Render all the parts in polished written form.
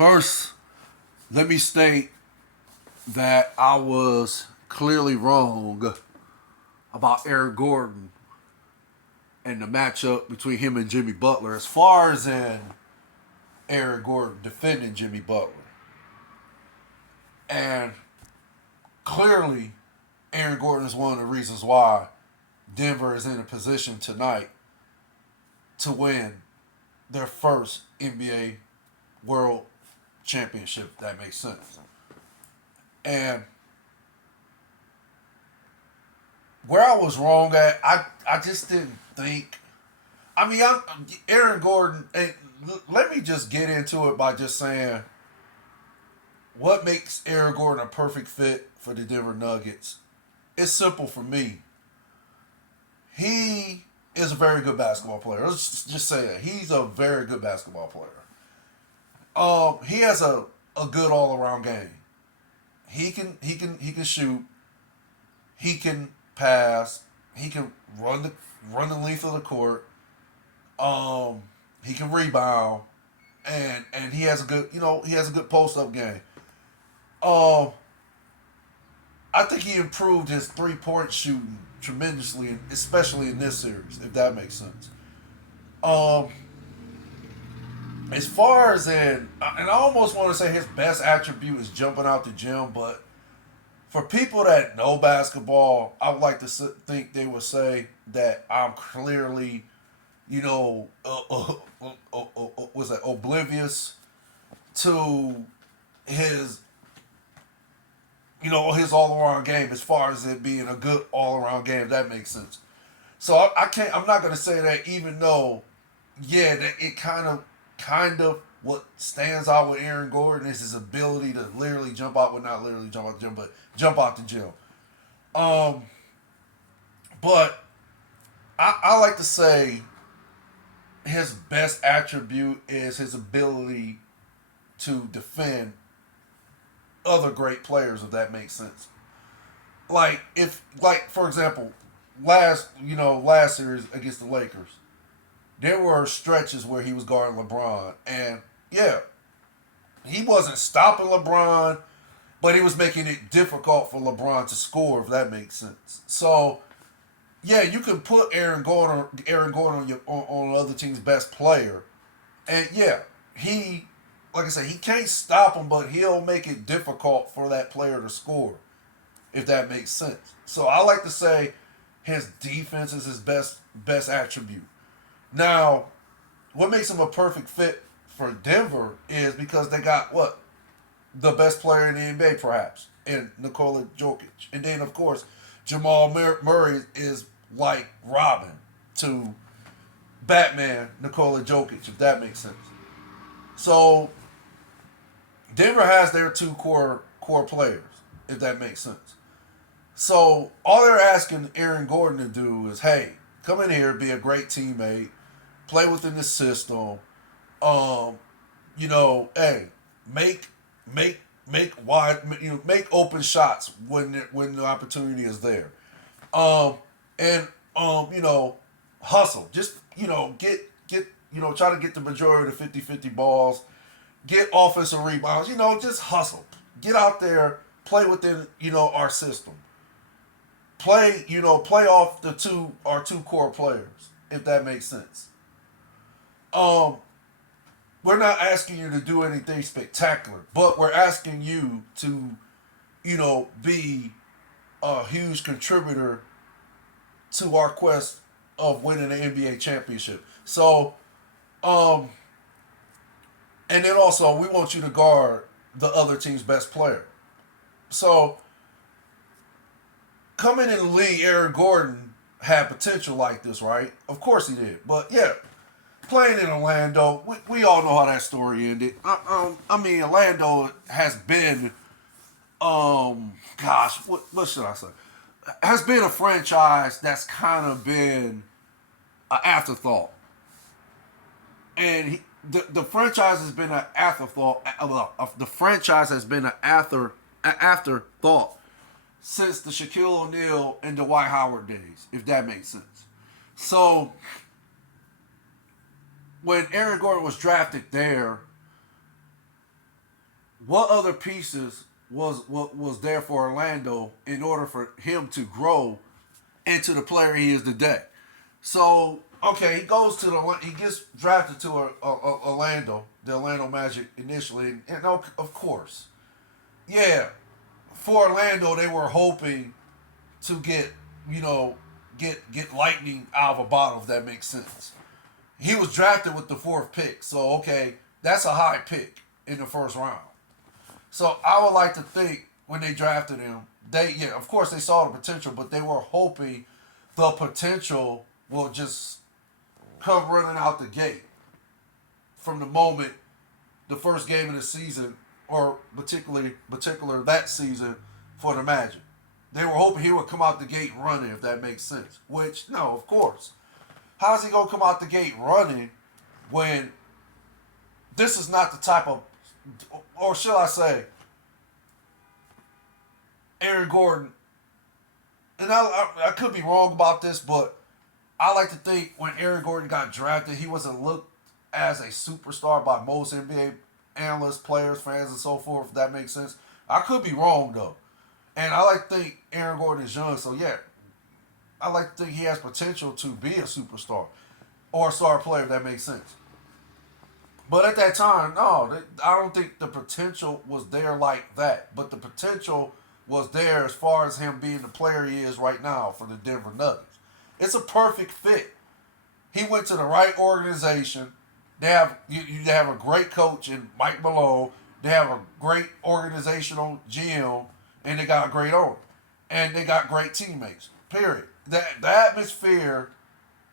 First, let me state that I was clearly wrong about Eric Gordon and the matchup between him and Jimmy Butler as far as in Eric Gordon defending Jimmy Butler. And clearly, Aaron Gordon is one of the reasons why Denver is in a position tonight to win their first NBA World Championship, if that makes sense. And where I was wrong at, I just didn't think. I mean, Aaron Gordon, and let me just get into it by just saying what makes Aaron Gordon a perfect fit for the Denver Nuggets. It's simple for me. He is a very good basketball player. Let's just say that. He's a very good basketball player. He has a good all around game. He can shoot. He can pass. He can run the length of the court. He can rebound, and he has a good post up game. Um, I think he improved his 3-point shooting tremendously, especially in this series, if that makes sense. Um, as far as and I almost want to say his best attribute is jumping out the gym, but for people that know basketball, I would like to think they would say that I'm clearly, was that oblivious to his, his all around game as far as it being a good all around game. If that makes sense. So I can't. I'm not going to say that, even though, yeah, that it kind of what stands out with Aaron Gordon is his ability to literally jump out, well, not literally jump out the gym, but jump out the gym. Um, but I like to say his best attribute is his ability to defend other great players, if that makes sense. Like for example, last series against the Lakers, there were stretches where he was guarding LeBron, and yeah, he wasn't stopping LeBron, but he was making it difficult for LeBron to score, if that makes sense. So yeah, you can put Aaron Gordon on the other team's best player, and yeah, he, like I said, he can't stop him, but he'll make it difficult for that player to score, if that makes sense. So I like to say his defense is his best attribute. Now, what makes him a perfect fit for Denver is because they got what, the best player in the NBA, perhaps, in Nikola Jokic, and then of course Jamal Murray is like Robin to Batman Nikola Jokic, if that makes sense. So Denver has their two core players, if that makes sense. So all they're asking Aaron Gordon to do is, hey, come in here, be a great teammate, play within the system. Um, hey, make make wide, make open shots when the opportunity is there. Um, and hustle. Just get try to get the majority of the 50-50 balls. Get offensive rebounds. Just hustle. Get out there, play within our system. Play off our two core players, if that makes sense. Um, we're not asking you to do anything spectacular, but we're asking you to, be a huge contributor to our quest of winning the NBA championship. So, um, and then also we want you to guard the other team's best player. So, coming in the league, Aaron Gordon had potential like this, right? Of course he did. But yeah, playing in Orlando, we all know how that story ended. I mean, Orlando has been, gosh, what should I say? Has been a franchise that's kind of been an afterthought, and the franchise has been an afterthought. The franchise has been an afterthought since the Shaquille O'Neal and Dwight Howard days, if that makes sense. So when Aaron Gordon was drafted there, what other pieces was there for Orlando in order for him to grow into the player he is today? So okay, he gets drafted to Orlando, the Orlando Magic initially, and of course, yeah, for Orlando they were hoping to get get lightning out of a bottle, if that makes sense. He was drafted with the fourth pick, so okay, that's a high pick in the first round. So I would like to think when they drafted him, of course they saw the potential, but they were hoping the potential will just come running out the gate from the moment the first game of the season, or particular that season for the Magic. They were hoping he would come out the gate running, if that makes sense. Which, no, of course. How's he gonna come out the gate running when this is not the type of, or shall I say, Aaron Gordon? And I could be wrong about this, but I like to think when Aaron Gordon got drafted, he wasn't looked as a superstar by most NBA analysts, players, fans, and so forth. If that makes sense. I could be wrong though, and I like to think Aaron Gordon is young, so yeah, I like to think he has potential to be a superstar or a star player. If that makes sense. But at that time, no, I don't think the potential was there like that. But the potential was there as far as him being the player he is right now for the Denver Nuggets. It's a perfect fit. He went to the right organization. You have a great coach in Mike Malone. They have a great organizational GM, and they got a great owner, and they got great teammates. Period. The atmosphere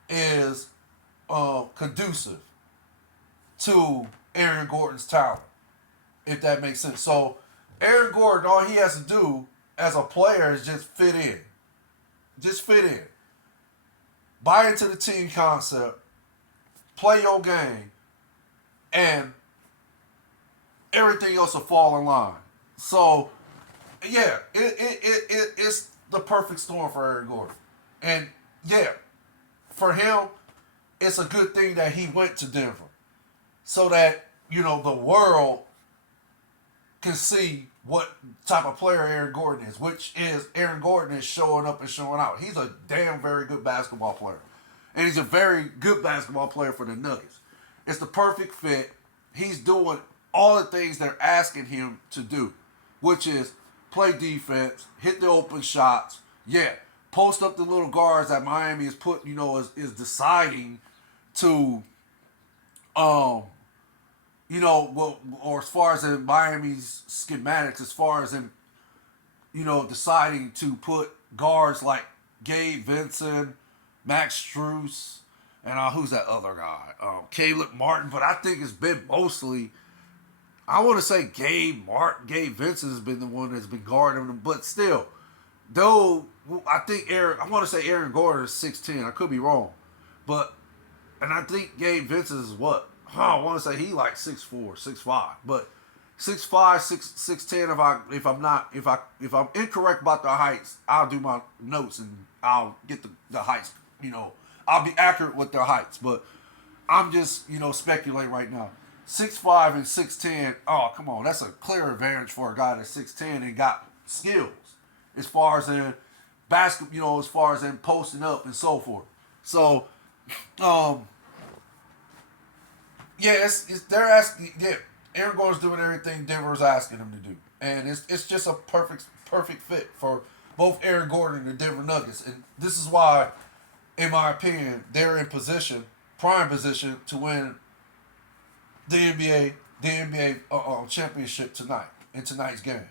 is conducive to Aaron Gordon's talent, if that makes sense. So Aaron Gordon, all he has to do as a player is just fit in. Just fit in. Buy into the team concept, play your game, and everything else will fall in line. So, yeah, it's the perfect storm for Aaron Gordon. And, yeah, for him, it's a good thing that he went to Denver so that, the world can see what type of player Aaron Gordon is, which is Aaron Gordon is showing up and showing out. He's a damn very good basketball player. And he's a very good basketball player for the Nuggets. It's the perfect fit. He's doing all the things they're asking him to do, which is play defense, hit the open shots, post up the little guards that Miami is is deciding to or as far as in Miami's schematics, as far as in, deciding to put guards like Gabe Vincent, Max Strus, and who's that other guy? Caleb Martin. But I think it's been mostly, I want to say Gabe Vincent has been the one that's been guarding them. But still, though, I want to say Aaron Gordon is 6'10". I could be wrong. And I think Gabe Vincent is what? I want to say he like 6'4", 6'5", but 6'5", 6'10". If I'm incorrect about the heights, I'll do my notes and I'll get the heights. I'll be accurate with their heights, but I'm just speculating right now. 6'5" and 6'10". Oh, come on, that's a clear advantage for a guy that's 6'10" and got skills as far as in basketball, as far as in posting up and so forth. So, they're asking. Yeah, Aaron Gordon's doing everything Denver's asking him to do, and it's just a perfect fit for both Aaron Gordon and the Denver Nuggets, and this is why, in my opinion, they're in prime position to win the NBA championship tonight in tonight's game.